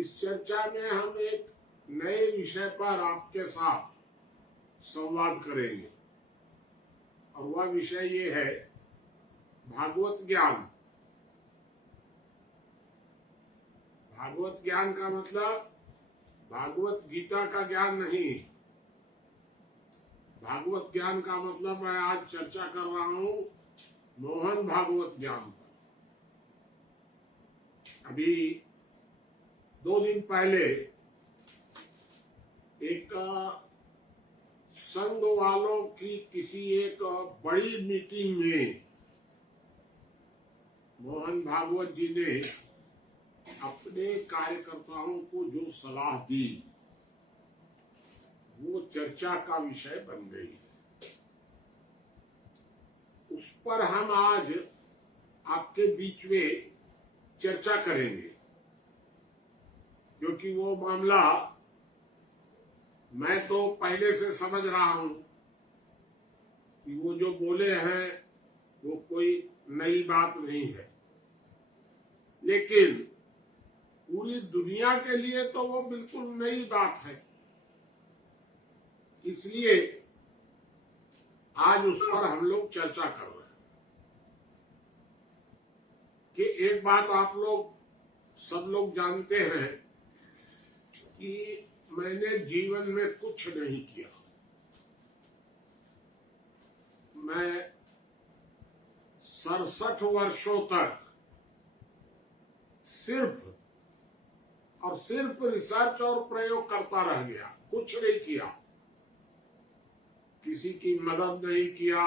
इस चर्चा में हम एक नए विषय पर आपके साथ संवाद करेंगे और वह विषय ये है भागवत ज्ञान। भागवत ज्ञान का मतलब भागवत गीता का ज्ञान नहीं। भागवत ज्ञान का मतलब मैं आज चर्चा कर रहा हूं मोहन भागवत ज्ञान पर। अभी 2 दिन पहले एक संघ वालों की किसी एक बड़ी मीटिंग में मोहन भागवत जी ने अपने कार्यकर्ताओं को जो सलाह दी वो चर्चा का विषय बन गई है। उस पर हम आज आपके बीच में चर्चा करेंगे, क्योंकि वो मामला मैं तो पहले से समझ रहा हूं कि वो जो बोले हैं वो कोई नई बात नहीं है, लेकिन पूरी दुनिया के लिए तो वो बिल्कुल नई बात है। इसलिए आज उस पर हम लोग चर्चा कर रहे हैं कि एक बात आप लोग सब लोग जानते हैं कि मैंने जीवन में कुछ नहीं किया। मैं 67 वर्षों तक सिर्फ रिसर्च और प्रयोग करता रह गया, कुछ नहीं किया। किसी की मदद नहीं किया,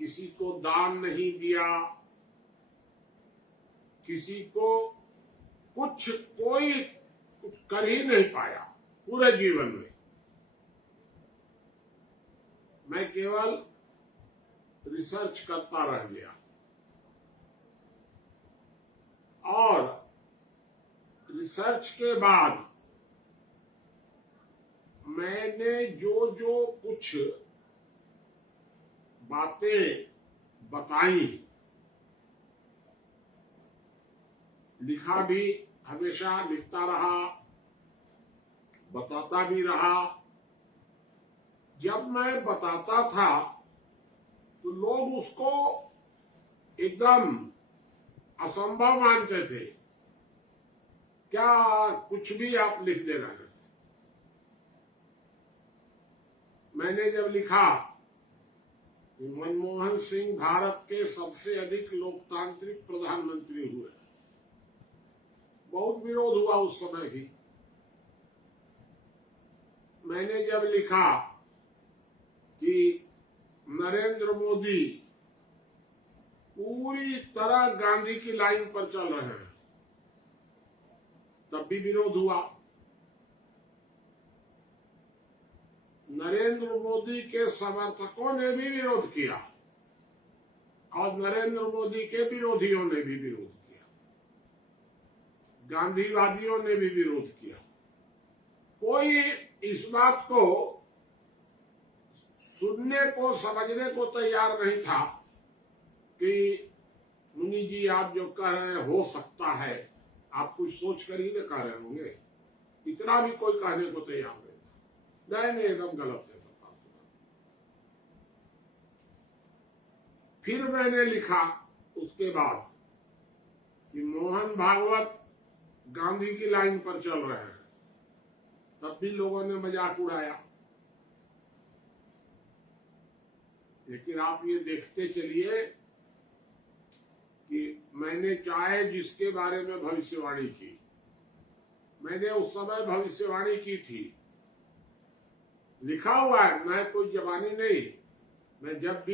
किसी को दान नहीं दिया, किसी को कोई कुछ कर ही नहीं पाया पूरे जीवन में। मैं केवल रिसर्च करता रह गया और रिसर्च के बाद मैंने जो कुछ बातें बताई, लिखा भी, हमेशा लिखता रहा, बताता भी रहा। जब मैं बताता था तो लोग उसको एकदम असंभव मानते थे। क्या कुछ भी आप लिख दे रहे हैं। मैंने जब लिखा कि मनमोहन सिंह भारत के सबसे अधिक लोकतांत्रिक प्रधानमंत्री हुए, बहुत विरोध हुआ उस समय भी। मैंने जब लिखा कि नरेंद्र मोदी पूरी तरह गांधी की लाइन पर चल रहे हैं, तब भी विरोध हुआ। नरेंद्र मोदी के समर्थकों ने भी विरोध किया और नरेंद्र मोदी के विरोधियों ने भी विरोध किया, गांधीवादियों ने भी विरोध किया। कोई इस बात को सुनने को, समझने को तैयार नहीं था कि मुनि जी आप जो कह रहे हैं हो सकता है, आप कुछ सोच कर ही न कह रहे होंगे। इतना भी कोई कहने को तैयार नहीं था। नहीं, एकदम गलत है। फिर मैंने लिखा उसके बाद कि मोहन भागवत गांधी की लाइन पर चल रहे हैं, तब भी लोगों ने मजाक उड़ाया। लेकिन आप ये देखते चलिए कि मैंने चाहे जिसके बारे में भविष्यवाणी की, मैंने उस समय भविष्यवाणी की थी, लिखा हुआ है। मैं कोई जबानी नहीं। मैं जब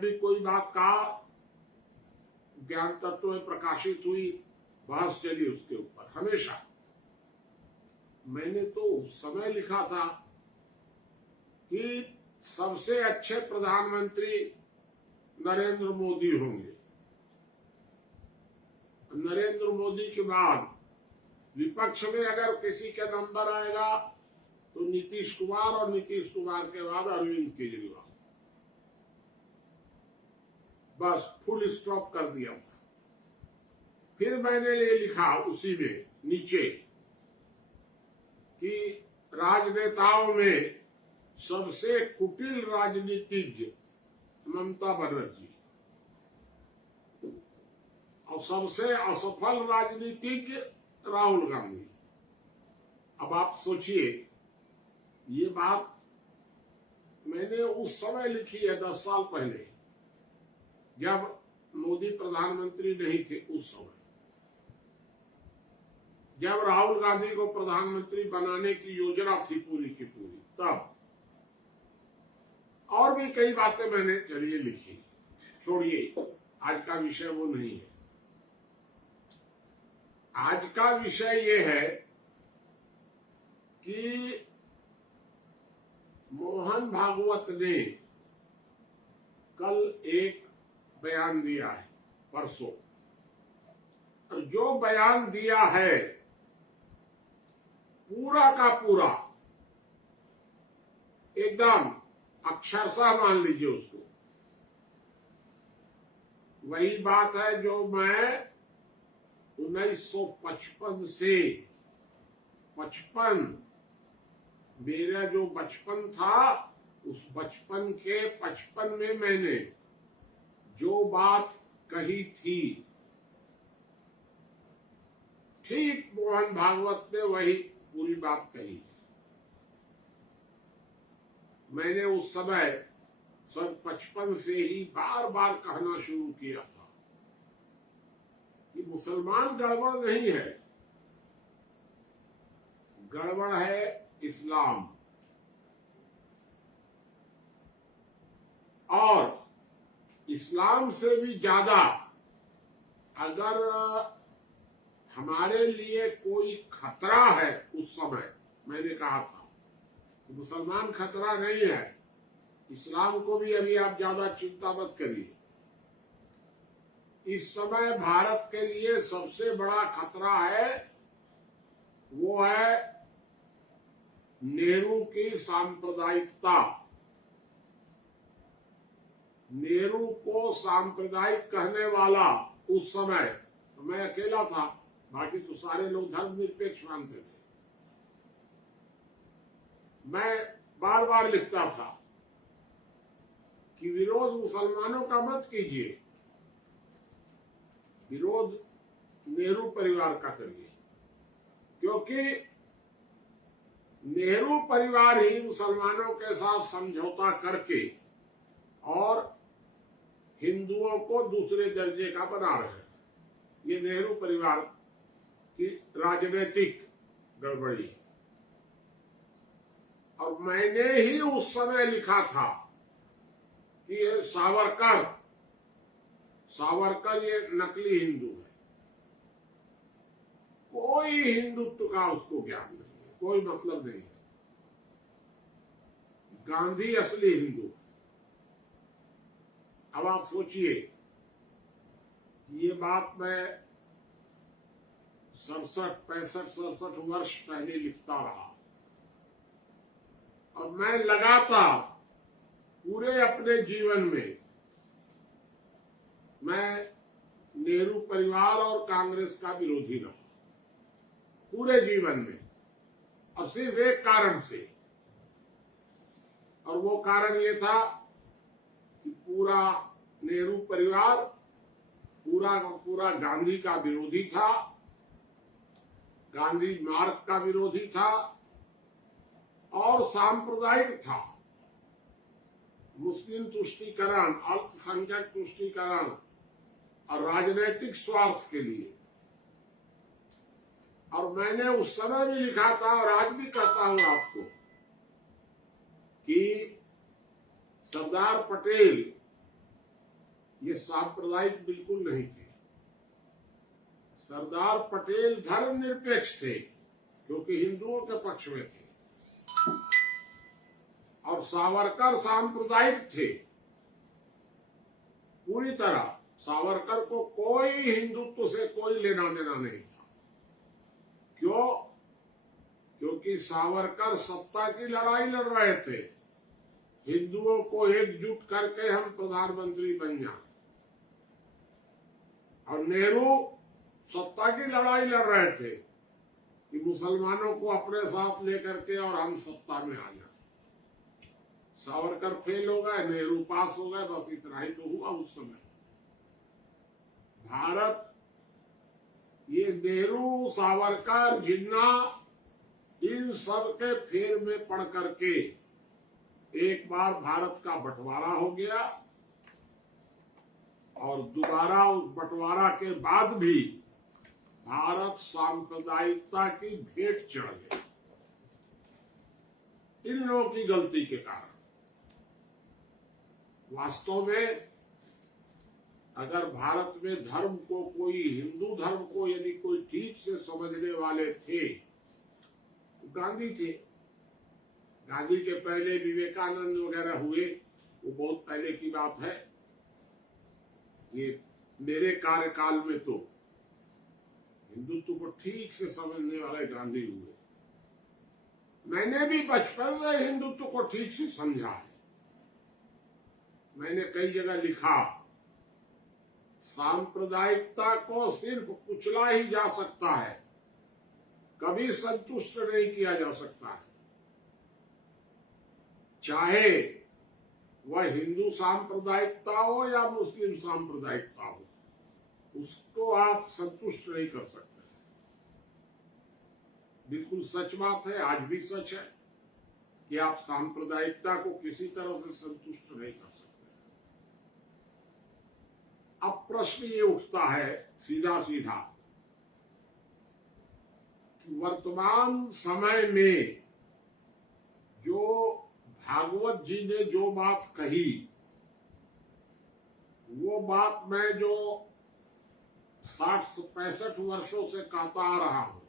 भी कोई बात कहा, ज्ञान तत्व में प्रकाशित हुई, बहस चली उसके ऊपर, हमेशा मैंने तो उस समय लिखा था कि सबसे अच्छे प्रधानमंत्री नरेंद्र मोदी होंगे। नरेंद्र मोदी के बाद विपक्ष में अगर किसी का नंबर आएगा तो नीतीश कुमार, और नीतीश कुमार के बाद अरविंद केजरीवाल। बस फुल स्टॉप कर दिया था। फिर मैंने ये लिखा उसी में नीचे कि राजनेताओं में सबसे कुटिल राजनीतिज्ञ ममता बनर्जी और सबसे असफल राजनीतिज्ञ राहुल गांधी। अब आप सोचिए, ये बात मैंने उस समय लिखी है 10 साल पहले, जब मोदी प्रधानमंत्री नहीं थे। उस समय जब राहुल गांधी को प्रधानमंत्री बनाने की योजना थी पूरी की पूरी, तब और भी कई बातें मैंने चलिए लिखी। छोड़िए, आज का विषय वो नहीं है। आज का विषय ये है कि मोहन भागवत ने कल एक बयान दिया है, परसों, और जो बयान दिया है पूरा का पूरा एकदम अक्षरशः मान लीजिए उसको, वही बात है जो मैं 1955 से 55, मेरा जो बचपन था उस बचपन के 55 में मैंने जो बात कही थी, ठीक मोहन भागवत ने वही पूरी बात कही। मैंने उस समय सन 55 से ही बार बार कहना शुरू किया था कि मुसलमान गड़बड़ नहीं है, गड़बड़ है इस्लाम। और इस्लाम से भी ज्यादा अगर हमारे लिए कोई खतरा है, उस समय मैंने कहा था, मुसलमान खतरा नहीं है, इस्लाम को भी अभी आप ज्यादा चिंता मत करिए। इस समय भारत के लिए सबसे बड़ा खतरा है, वो है नेहरू की सांप्रदायिकता। नेहरू को सांप्रदायिक कहने वाला उस समय तो मैं अकेला था, बाकी तो सारे लोग धर्मनिरपेक्ष मानते थे। मैं बार बार लिखता था कि विरोध मुसलमानों का मत कीजिए, विरोध नेहरू परिवार का करिए, क्योंकि नेहरू परिवार ही मुसलमानों के साथ समझौता करके और हिंदुओं को दूसरे दर्जे का बना रहे हैं। ये नेहरू परिवार की राजनीतिक गड़बड़ी है। और मैंने ही उस समय लिखा था कि ये सावरकर ये नकली हिंदू है, कोई हिंदुत्व का उसको ज्ञान नहीं है, कोई मतलब नहीं है। गांधी असली हिंदू है। अब आप सोचिए, ये बात मैं 65 वर्ष पहले लिखता रहा, और मैं लगातार पूरे अपने जीवन में मैं नेहरू परिवार और कांग्रेस का विरोधी रहा, पूरे जीवन में, और सिर्फ एक कारण से, और वो कारण ये था कि पूरा नेहरू परिवार पूरा गांधी का विरोधी था, गांधी मार्ग का विरोधी था और सांप्रदायिक था। मुस्लिम तुष्टीकरण, अल्पसंख्यक तुष्टीकरण और राजनीतिक स्वार्थ के लिए। और मैंने उस समय भी लिखा था और आज भी कहता हूं आपको कि सरदार पटेल ये सांप्रदायिक बिल्कुल नहीं थे। सरदार पटेल धर्मनिरपेक्ष थे, क्योंकि हिंदुओं के पक्ष में थे, और सावरकर सांप्रदायिक थे पूरी तरह। सावरकर को कोई हिंदुत्व से कोई लेना देना नहीं था। क्यों? क्योंकि सावरकर सत्ता की लड़ाई लड़ रहे थे, हिंदुओं को एकजुट करके हम प्रधानमंत्री बन जाए, और नेहरू सत्ता की लड़ाई लड़ रहे थे कि मुसलमानों को अपने साथ लेकर के और हम सत्ता में आ जाए। सावरकर फेल हो गए, नेहरू पास हो गए, बस इतना ही तो हुआ उस समय। भारत, ये नेहरू, सावरकर, जिन्ना, इन सब के फेर में पड़ करके एक बार भारत का बंटवारा हो गया और दोबारा उस बंटवारा के बाद भी भारत सांप्रदायिकता की भेंट चढ़ गया इन लोगों की गलती के कारण। वास्तव में अगर भारत में धर्म को, कोई हिंदू धर्म को यदि कोई ठीक से समझने वाले थे तो गांधी थे। गांधी के पहले विवेकानंद वगैरह हुए, वो बहुत पहले की बात है। ये मेरे कार्यकाल में तो हिंदुत्व को ठीक से समझने वाले गांधी हुए। मैंने भी बचपन में हिंदुत्व को ठीक से समझा है। मैंने कई जगह लिखा, सांप्रदायिकता को सिर्फ कुचला ही जा सकता है, कभी संतुष्ट नहीं किया जा सकता है। चाहे वह हिंदू सांप्रदायिकता हो या मुस्लिम सांप्रदायिकता हो, उसको आप संतुष्ट नहीं कर सकते। बिल्कुल सच बात है, आज भी सच है कि आप सांप्रदायिकता को किसी तरह से संतुष्ट नहीं कर सकते। अब प्रश्न ये उठता है सीधा सीधा, वर्तमान समय में जो भागवत जी ने जो बात कही, वो बात मैं जो 60-65 वर्षों से कहता आ रहा हूं,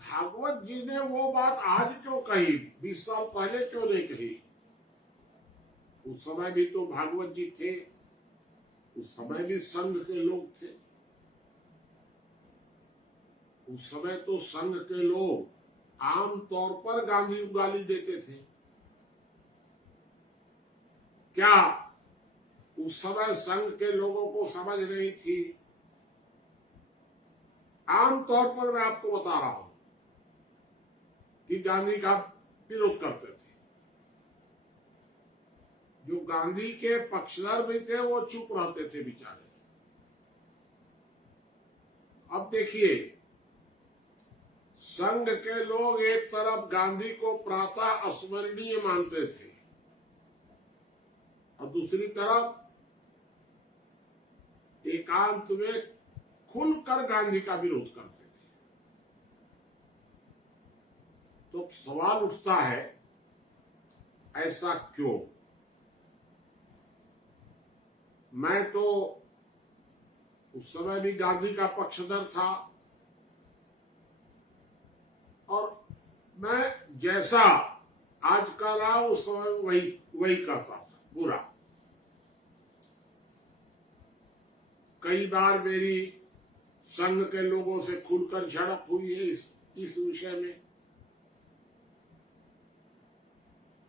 भागवत जी ने वो बात आज क्यों कही, 20 साल पहले क्यों नहीं कही? उस समय भी तो भागवत जी थे, उस समय भी संघ के लोग थे। उस समय तो संघ के लोग आम तौर पर गांधी को गाली देते थे। क्या उस समय संघ के लोगों को समझ नहीं थी? आम तौर पर मैं आपको बता रहा हूं कि गांधी का विरोध करते थे। जो गांधी के पक्षधर भी थे वो चुप रहते थे बेचारे। अब देखिए, संघ के लोग एक तरफ गांधी को प्रातः अस्मरणीय मानते थे और दूसरी तरफ एकांत में खुलकर गांधी का विरोध करते थे। तो सवाल उठता है, ऐसा क्यों? मैं तो उस समय भी गांधी का पक्षधर था और मैं जैसा आज कर रहा हूं उस समय वही करता था, बुरा। कई बार मेरी संघ के लोगों से खुलकर झड़प हुई है इस विषय में।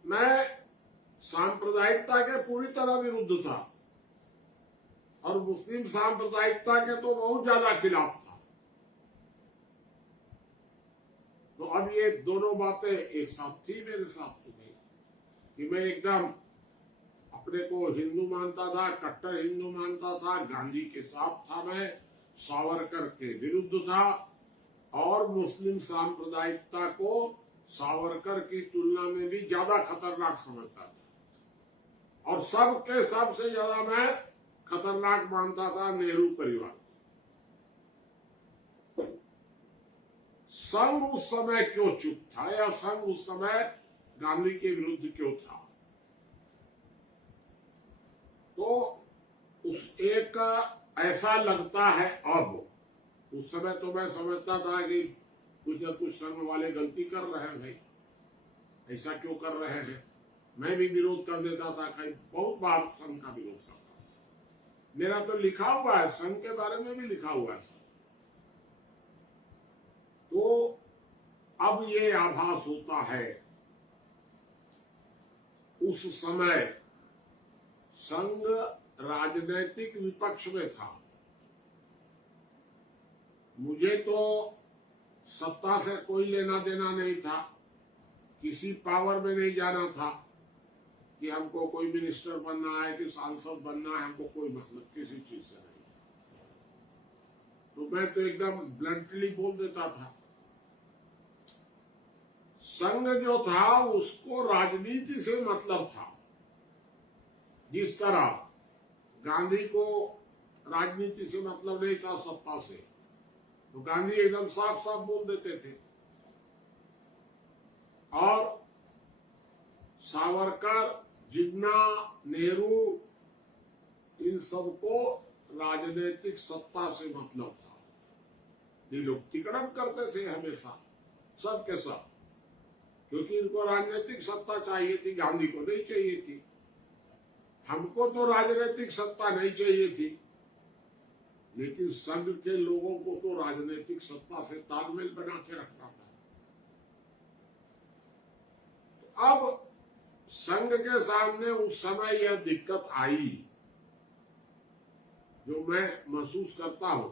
मैं सांप्रदायिकता के पूरी तरह विरुद्ध था और मुस्लिम सांप्रदायिकता के तो बहुत ज्यादा खिलाफ था। तो अब ये दोनों बातें एक साथ थी मेरे साथ तो नहीं कि मैं एकदम अपने को हिंदू मानता था, कट्टर हिंदू मानता था, गांधी के साथ था, मैं सावरकर के विरुद्ध था और मुस्लिम सांप्रदायिकता को सावरकर की तुलना में भी ज्यादा खतरनाक समझता था और सबके सबसे ज्यादा मैं खतरनाक मानता था नेहरू परिवार। संघ उस समय क्यों चुप था या संघ उस समय गांधी के विरुद्ध क्यों था? तो उस एक ऐसा लगता है, अब उस समय तो मैं समझता था कि कुछ न कुछ संघ वाले गलती कर रहे हैं, भाई ऐसा क्यों कर रहे हैं। मैं भी विरोध कर देता था, कई बहुत बार संघ का विरोध करता था। मेरा तो लिखा हुआ है, संघ के बारे में भी लिखा हुआ है। तो अब ये आभास होता है, उस समय संघ राजनीतिक विपक्ष में था मुझे तो सत्ता से कोई लेना देना नहीं था, किसी पावर में नहीं जाना था कि हमको कोई मिनिस्टर बनना है कि सांसद बनना है, हमको कोई मतलब किसी चीज से नहीं। तो मैं तो एकदम ब्लंटली बोल देता था। संघ जो था उसको राजनीति से मतलब था। जिस तरह गांधी को राजनीति से मतलब नहीं था, सत्ता से, तो गांधी एकदम साफ साफ बोल देते थे। और सावरकर, जिन्ना, नेहरू, इन सबको राजनीतिक सत्ता से मतलब था। ये लोग तिकड़म करते थे हमेशा, सब के सब, क्योंकि इनको राजनीतिक सत्ता चाहिए थी, गांधी को नहीं चाहिए थी। हमको तो राजनीतिक सत्ता नहीं चाहिए थी, लेकिन संघ के लोगों को तो राजनीतिक सत्ता से तालमेल बना के रखना था। तो अब संघ के सामने उस समय यह दिक्कत आई, जो मैं महसूस करता हूं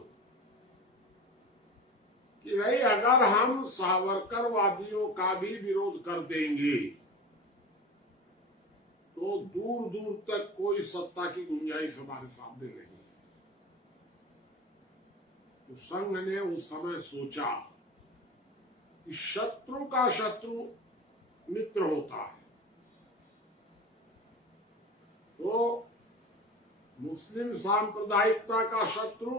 कि भाई अगर हम सावरकरवादियों का भी विरोध कर देंगे तो दूर दूर तक कोई सत्ता की गुंजाइश हमारे सामने नहीं है। तो संघ ने उस समय सोचा कि शत्रु का शत्रु मित्र होता है। तो मुस्लिम सांप्रदायिकता का शत्रु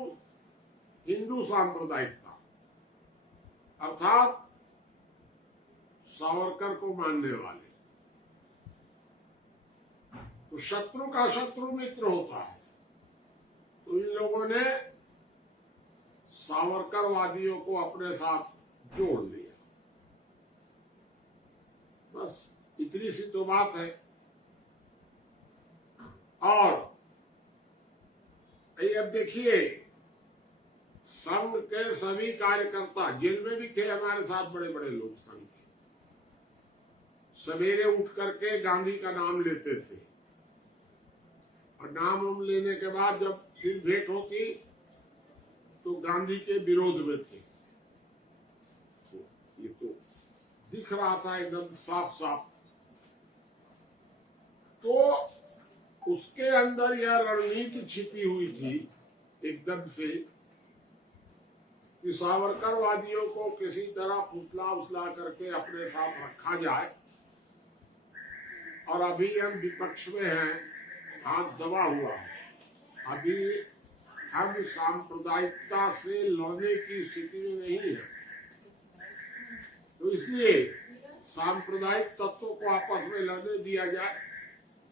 हिंदू सांप्रदायिकता, अर्थात सावरकर को मानने वाले। तो शत्रु का शत्रु मित्र होता है। तो इन लोगों ने सावरकरवादियों को अपने साथ जोड़ लिया। बस इतनी सी तो बात है। और अब देखिए, संघ के सभी कार्यकर्ता जेल में भी थे हमारे साथ, बड़े बड़े लोग संघ के। सवेरे उठ करके गांधी का नाम लेते थे, और नाम लेने के बाद जब फिर भेंट होती तो गांधी के विरोध में थे। तो ये तो दिख रहा था एकदम साफ साफ। तो उसके अंदर यह रणनीति छिपी हुई थी एकदम से कि सावरकरवादियों को किसी तरह फुसला उछला करके अपने साथ रखा जाए। और अभी हम विपक्ष में हैं, हाथ दबा हुआ है। अभी हम सांप्रदायिकता से लड़ने की स्थिति में नहीं है। तो इसलिए सांप्रदायिक तत्वों को आपस में लड़ने दिया जाए,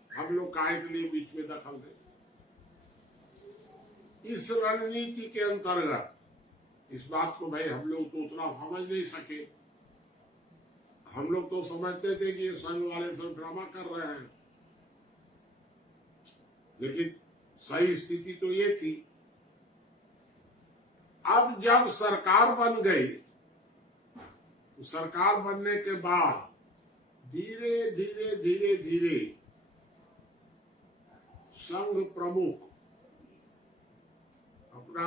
हम लोग काहे के लिए बीच में दखल दें। इस रणनीति के अंतर्गत इस बात को भाई हम लोग तो उतना समझ नहीं सके। हम लोग तो समझते थे कि ये संघ वाले सब ड्रामा कर रहे हैं, लेकिन सही स्थिति तो ये थी। अब जब सरकार बन गई, तो सरकार बनने के बाद धीरे धीरे धीरे धीरे संघ प्रमुख अपना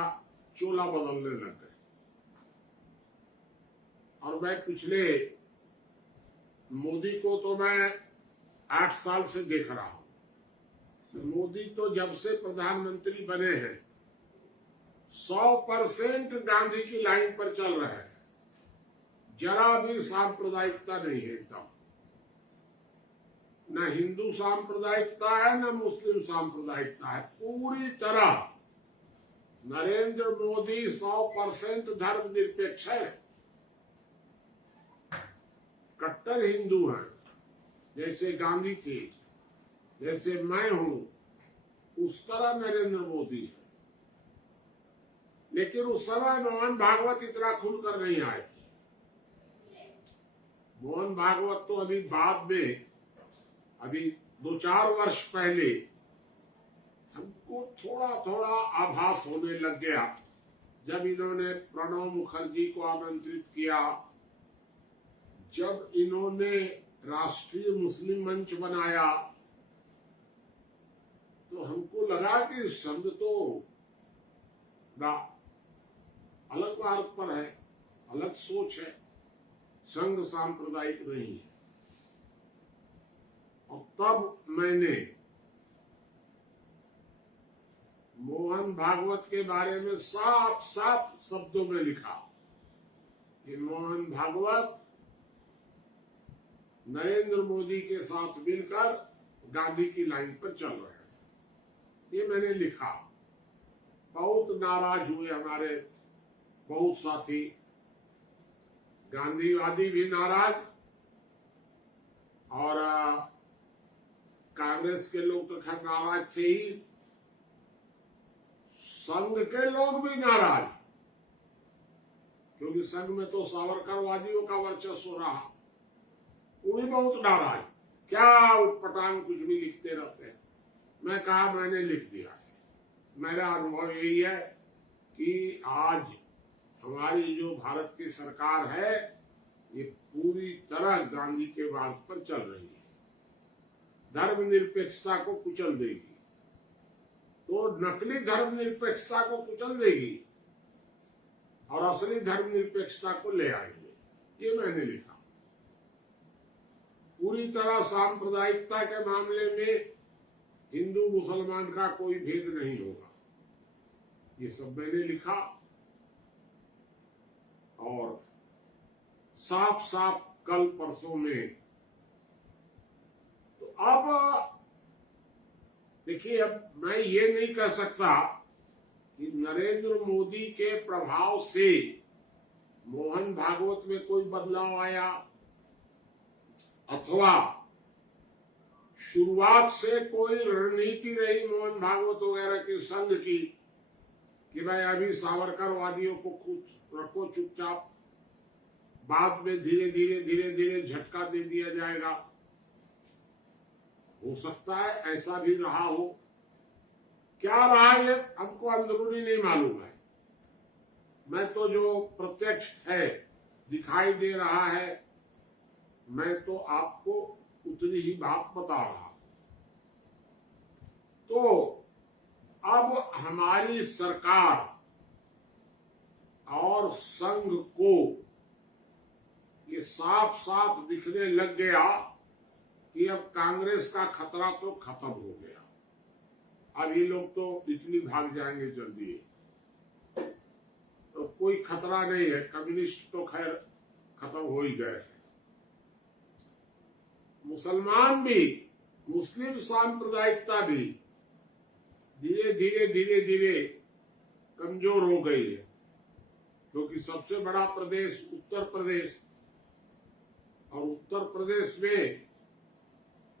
चोला बदलने लग गए। और मैं पिछले मोदी को तो मैं 8 साल से देख रहा हूं। मोदी तो जब से प्रधानमंत्री बने हैं 100% गांधी की लाइन पर चल रहे हैं। जरा भी सांप्रदायिकता नहीं है एकदम। न हिंदू सांप्रदायिकता है न मुस्लिम सांप्रदायिकता है। पूरी तरह नरेंद्र मोदी 100% धर्मनिरपेक्ष है, कट्टर हिंदू हैं, जैसे गांधी थे, जैसे मैं हूं, उस तरह नरेंद्र मोदी है। लेकिन उस समय मोहन भागवत इतना खुलकर नहीं आए थे। मोहन भागवत तो अभी बाद में, अभी 2-4 वर्ष पहले हमको थोड़ा थोड़ा आभास होने लग गया, जब इन्होंने प्रणब मुखर्जी को आमंत्रित किया, जब इन्होंने राष्ट्रीय मुस्लिम मंच बनाया, तो हमको लगा कि संघ तो अलग मार्ग पर है, अलग सोच है, संघ सांप्रदायिक नहीं है। और तब मैंने मोहन भागवत के बारे में साफ साफ शब्दों में लिखा कि मोहन भागवत नरेंद्र मोदी के साथ मिलकर गांधी की लाइन पर चल रहे हैं। ये मैंने लिखा। बहुत नाराज हुए हमारे बहुत साथी, गांधीवादी भी नाराज और कांग्रेस के लोग तो खैर नाराज थे ही, संघ के लोग भी नाराज, क्योंकि संघ में तो सावरकरवादियों का वर्चस्व रहा। वो भी बहुत नाराज, क्या उटपटांग कुछ भी लिखते रहते हैं। मैं कहा मैंने लिख दिया। मेरा अनुभव यही है कि आज हमारी जो भारत की सरकार है ये पूरी तरह गांधी के मार्ग पर चल रही है, धर्मनिरपेक्षता को कुचल देगी, तो नकली धर्मनिरपेक्षता को कुचल देगी और असली धर्मनिरपेक्षता को ले आएंगे। ये मैंने लिखा। पूरी तरह सांप्रदायिकता के मामले में हिंदू मुसलमान का कोई भेद नहीं होगा, ये सब मैंने लिखा। और साफ साफ कल परसों में, तो अब देखिए, अब मैं ये नहीं कह सकता कि नरेंद्र मोदी के प्रभाव से मोहन भागवत में कोई बदलाव आया, अथवा शुरुआत से कोई रणनीति रही मोहन भागवत वगैरह की संघ की कि भाई अभी सावरकरवादियों को खुद रखो चुपचाप, बाद में धीरे धीरे झटका दे दिया जाएगा। हो सकता है ऐसा भी रहा हो, क्या रहा है हमको अंदरूनी नहीं मालूम है। मैं तो जो प्रत्यक्ष है दिखाई दे रहा है, मैं तो आपको उतनी ही बात बता रहा हूं। तो अब हमारी सरकार और संघ को ये साफ साफ दिखने लग गया कि अब कांग्रेस का खतरा तो खत्म हो गया। अब ये लोग तो इटली भाग जाएंगे जल्दी, तो कोई खतरा नहीं है। कम्युनिस्ट तो खैर खत्म हो ही गए। मुसलमान भी, मुस्लिम सांप्रदायिकता भी धीरे धीरे कमजोर हो गई है, क्योंकि सबसे बड़ा प्रदेश उत्तर प्रदेश, और उत्तर प्रदेश में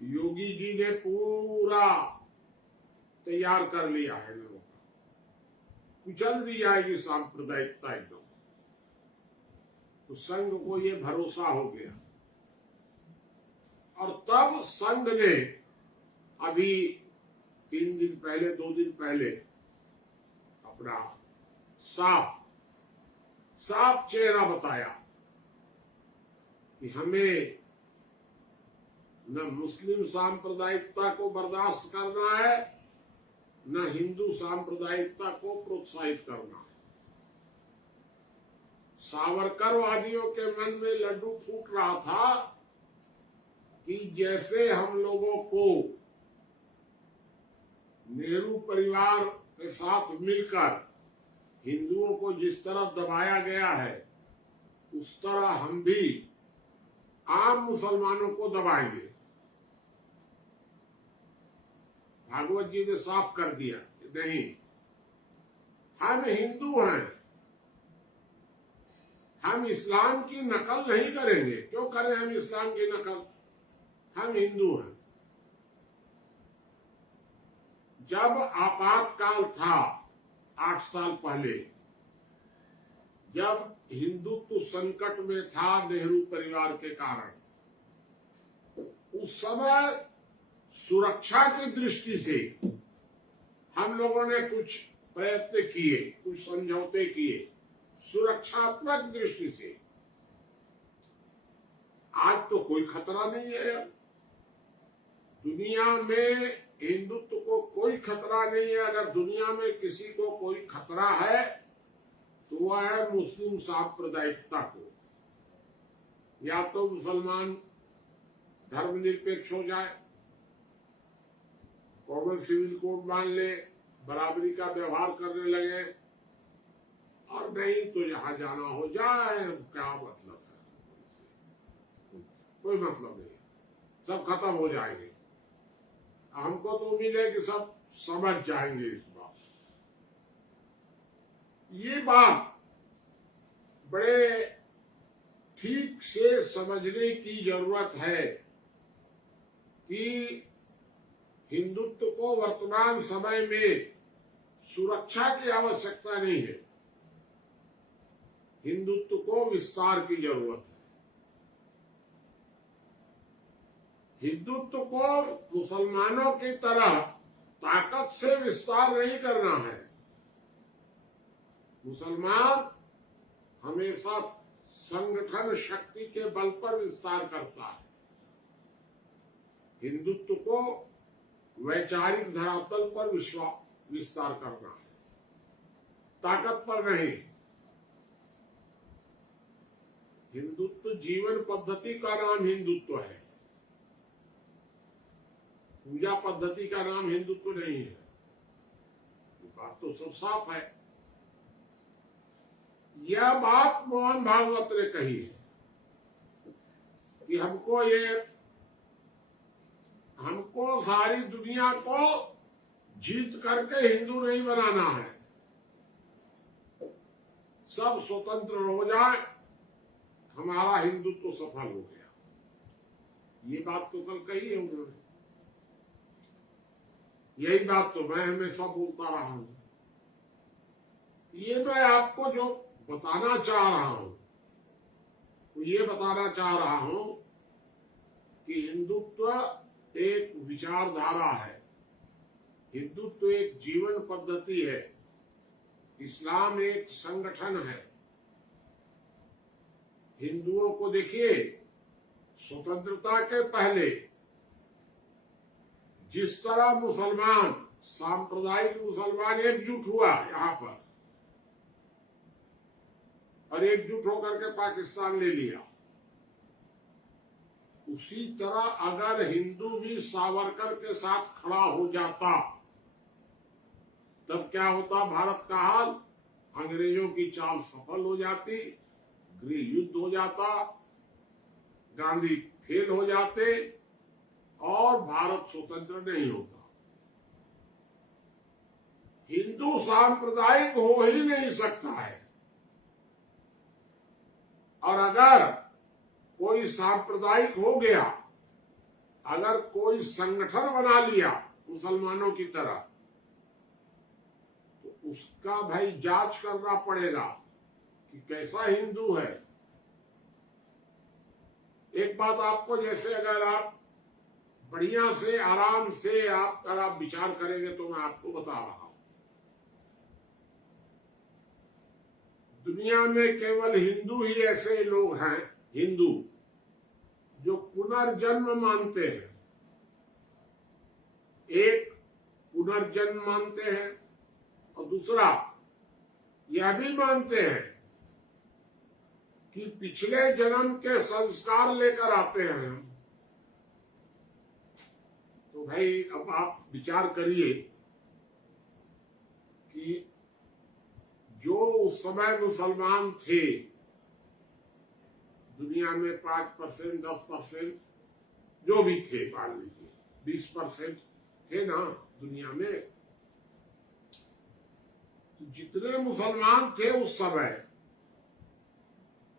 योगी जी ने पूरा तैयार कर लिया है लोगों का, कुचल दी जाएगी सांप्रदायिकता एकदम। तो संघ को ये भरोसा हो गया, और तब संघ ने अभी 3 दिन पहले 2 दिन पहले अपना साफ चेहरा बताया कि हमें न मुस्लिम सांप्रदायिकता को बर्दाश्त करना है, न हिंदू सांप्रदायिकता को प्रोत्साहित करना है। सावरकरवादियों के मन में लड्डू फूट रहा था कि जैसे हम लोगों को नेहरू परिवार के साथ मिलकर हिंदुओं को जिस तरह दबाया गया है, उस तरह हम भी आम मुसलमानों को दबाएंगे। भागवत जी ने साफ कर दिया कि नहीं, हम हिंदू हैं, हम इस्लाम की नकल नहीं करेंगे। क्यों करें हम इस्लाम की नकल, हम हिंदू हैं। जब आपातकाल था 8 साल पहले, जब हिंदुत्व संकट में था नेहरू परिवार के कारण, उस समय सुरक्षा की दृष्टि से हम लोगों ने कुछ प्रयत्न किए, कुछ समझौते किए सुरक्षात्मक दृष्टि से। आज तो कोई खतरा नहीं है। दुनिया में हिंदुत्व को कोई खतरा नहीं है। अगर दुनिया में किसी को कोई खतरा है तो वह है मुस्लिम सांप्रदायिकता को। या तो मुसलमान धर्मनिरपेक्ष हो जाए, कॉमन सिविल कोड मान ले, बराबरी का व्यवहार करने लगे, और नहीं तो जहां जाना हो जाए, क्या मतलब है, कोई मतलब नहीं, सब खत्म हो जाएंगे। हमको तो उम्मीद है कि सब समझ जाएंगे इस बात। ये बात बड़े ठीक से समझने की जरूरत है कि हिंदुत्व को वर्तमान समय में सुरक्षा की आवश्यकता नहीं है, हिंदुत्व को विस्तार की जरूरत है। हिंदुत्व को मुसलमानों की तरह ताकत से विस्तार नहीं करना है। मुसलमान हमेशा संगठन शक्ति के बल पर विस्तार करता है। हिंदुत्व को वैचारिक धरातल पर विस्तार करना है, ताकत पर नहीं। हिंदुत्व जीवन पद्धति का नाम हिंदुत्व है, पूजा पद्धति का नाम हिंदुत्व नहीं है। ये बात तो सब साफ है। यह बात मोहन भागवत ने कही है कि हमको सारी दुनिया को जीत करके हिंदू नहीं बनाना है, सब स्वतंत्र हो जाए, हमारा हिंदुत्व सफल हो गया। ये बात तो कल कही है उन्होंने। यही बात तो मैं हमेशा बोलता रहा हूं। ये मैं आपको जो बताना चाह रहा हूं, तो ये बताना चाह रहा हूं कि हिंदुत्व एक विचारधारा है, हिंदुत्व एक जीवन पद्धति है, इस्लाम एक संगठन है। हिंदुओं को देखिए, स्वतंत्रता के पहले जिस तरह मुसलमान, सांप्रदायिक मुसलमान एकजुट हुआ यहां पर और एकजुट होकर के पाकिस्तान ले लिया, उसी तरह अगर हिंदू भी सावरकर के साथ खड़ा हो जाता, तब क्या होता भारत का हाल? अंग्रेजों की चाल सफल हो जाती, गृह युद्ध हो जाता, गांधी फेल हो जाते और भारत स्वतंत्र नहीं होता। हिंदू सांप्रदायिक हो ही नहीं सकता है। और अगर कोई सांप्रदायिक हो गया, अगर कोई संगठन बना लिया मुसलमानों की तरह, तो उसका भाई जांच करना पड़ेगा कि कैसा हिंदू है। एक बात आपको, जैसे अगर आप बढ़िया से आराम से अगर आप विचार करेंगे तो मैं आपको बता रहा हूं, दुनिया में केवल हिंदू ही ऐसे लोग हैं, हिंदू जो पुनर्जन्म मानते हैं। एक पुनर्जन्म मानते हैं और दूसरा यह भी मानते हैं कि पिछले जन्म के संस्कार लेकर आते हैं। तो भाई अब आप विचार करिए कि जो उस समय मुसलमान थे दुनिया में 5%, 10%, जो भी थे, मान लीजिए 20% थे ना दुनिया में, तो जितने मुसलमान थे उस समय,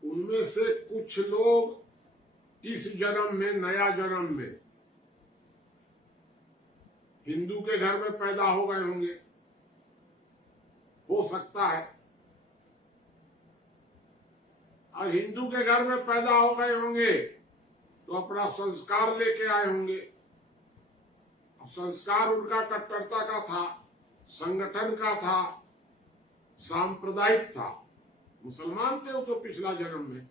उनमें से कुछ लोग इस जन्म में, नया जन्म में हिंदू के घर में पैदा हो गए होंगे, हो सकता है। और हिंदू के घर में पैदा हो गए होंगे तो अपना संस्कार लेके आए होंगे। संस्कार उनका कट्टरता का था, संगठन का था, सांप्रदायिक था। मुसलमान थे वो तो पिछला जन्म में।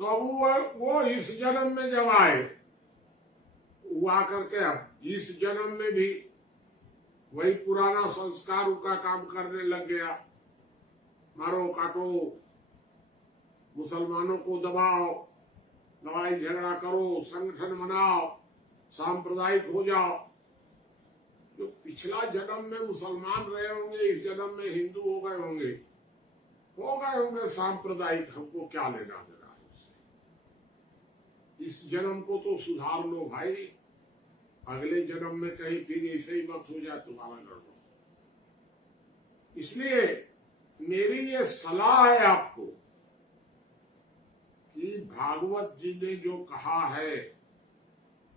तो अब वो इस जन्म में जब आए, वो आकर के अब इस जन्म में भी वही पुराना संस्कार उनका काम करने लग गया। मारो काटो, मुसलमानों को दबाओ, लड़ाई झगड़ा करो, संगठन बनाओ, सांप्रदायिक हो जाओ। जो पिछला जन्म में मुसलमान रहे होंगे, इस जन्म में हिंदू हो गए होंगे सांप्रदायिक, हमको क्या लेना देना है उससे। इस जन्म को तो सुधार लो भाई, अगले जन्म में कहीं फिर ऐसे ही मत हो जाए तुम्हारा गड़बड़। इसलिए मेरी ये सलाह है आपको कि भागवत जी ने जो कहा है,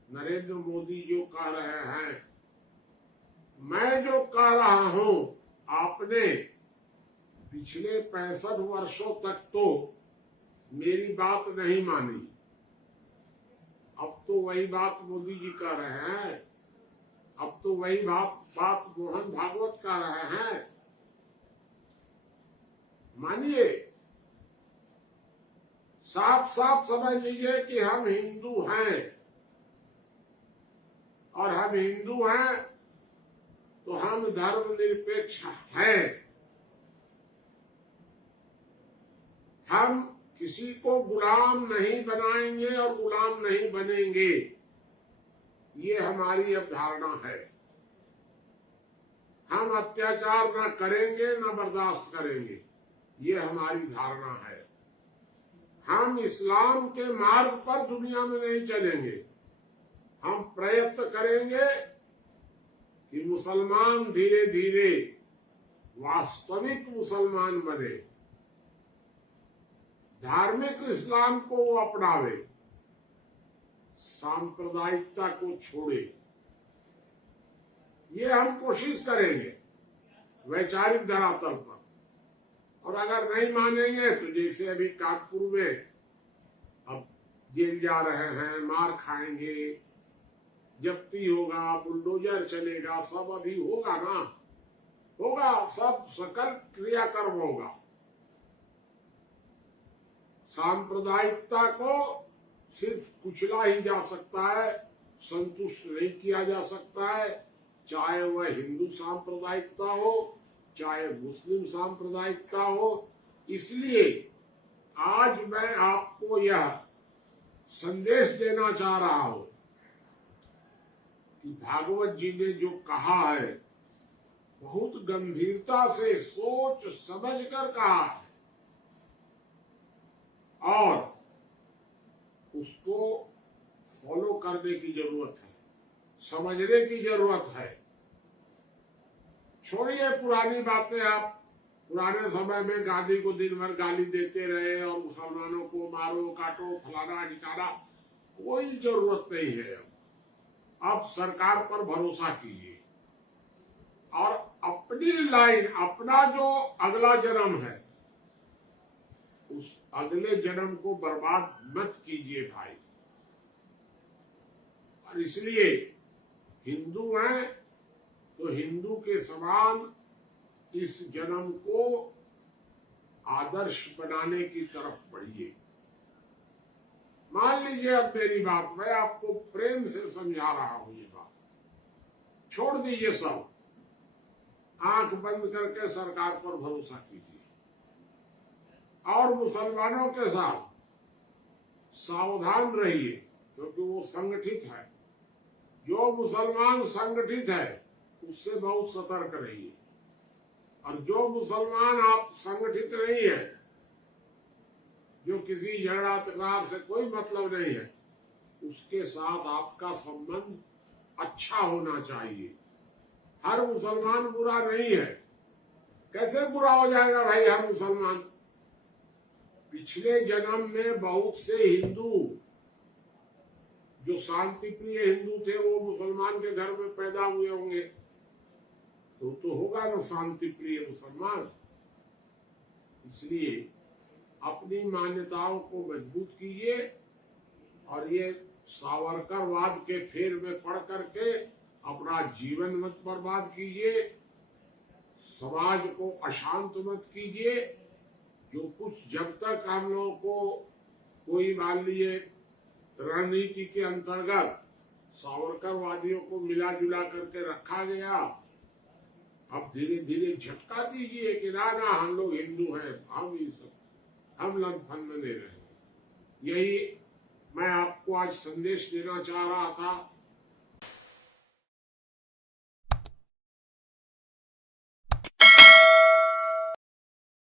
नरेंद्र मोदी जो कह रहे हैं, मैं जो कह रहा हूं, आपने पिछले 65 वर्षों तक तो मेरी बात नहीं मानी। अब तो वही बात मोदी जी कह रहे हैं, अब तो वही बात मोहन भागवत कह रहे हैं। मानिए, साफ साफ समझ लीजिए कि हम हिंदू हैं, और हम हिंदू हैं तो हम धर्मनिरपेक्ष हैं। हम किसी को गुलाम नहीं बनाएंगे और गुलाम नहीं बनेंगे, ये हमारी अब धारणा है। हम अत्याचार न करेंगे, न बर्दाश्त करेंगे, ये हमारी धारणा है। हम इस्लाम के मार्ग पर दुनिया में नहीं चलेंगे। हम प्रयत्न करेंगे कि मुसलमान धीरे धीरे वास्तविक मुसलमान बने, धार्मिक इस्लाम को वो अपनावे, सांप्रदायिकता को छोड़े। ये हम कोशिश करेंगे वैचारिक धरातल पर। और अगर नहीं मानेंगे तो जैसे अभी कानपुर में अब जेल जा रहे हैं, मार खाएंगे, जब्ती होगा, बुलडोजर चलेगा, सब अभी होगा ना, होगा, सब सकल क्रियाकर्म होगा। सांप्रदायिकता को सिर्फ कुचला ही जा सकता है, संतुष्ट नहीं किया जा सकता है, चाहे वह हिंदू सांप्रदायिकता हो, चाहे मुस्लिम सांप्रदायिकता हो। इसलिए आज मैं आपको यह संदेश देना चाह रहा हूं कि भागवत जी ने जो कहा है, बहुत गंभीरता से सोच समझ कर कहा है, और उसको फॉलो करने की जरूरत है, समझने की जरूरत है। छोड़िए पुरानी बातें। आप पुराने समय में गांधी को दिन भर गाली देते रहे और मुसलमानों को मारो काटो फलाना ठिकाना, कोई जरूरत नहीं है। अब सरकार पर भरोसा कीजिए और अपनी लाइन, अपना जो अगला जन्म है, उस अगले जन्म को बर्बाद मत कीजिए भाई। और इसलिए हिंदू हैं तो हिंदू के समान इस जन्म को आदर्श बनाने की तरफ बढ़िए। मान लीजिए अब मेरी बात, मैं आपको प्रेम से समझा रहा हूं, ये बात छोड़ दीजिए सब, आंख बंद करके सरकार पर भरोसा कीजिए और मुसलमानों के साथ सावधान रहिए, क्योंकि वो संगठित है। जो मुसलमान संगठित है उससे बहुत सतर्क रहिए, और जो मुसलमान आप संगठित नहीं है, जो किसी झगड़ा तकरार से कोई मतलब नहीं है, उसके साथ आपका संबंध अच्छा होना चाहिए। हर मुसलमान बुरा नहीं है। कैसे बुरा हो जाएगा भाई हर मुसलमान? पिछले जन्म में बहुत से हिंदू जो शांति प्रिय हिंदू थे, वो मुसलमान के घर में पैदा हुए होंगे, तो होगा ना शांति प्रिय मुसलमान। इसलिए अपनी मान्यताओं को मजबूत कीजिए और ये सावरकरवाद के फेर में पड़ करके अपना जीवन मत बर्बाद कीजिए, समाज को अशांत मत कीजिए। जो कुछ जब तक हम लोगों को कोई मान लिए रणनीति के अंतर्गत सावरकरवादियों को मिला जुला करके रखा गया, अब धीरे धीरे झटका दीजिए कि ना ना हम लोग हिंदू हैं, हम लंदफंद में नहीं रहेंगे। यही मैं आपको आज संदेश देना चाह रहा था।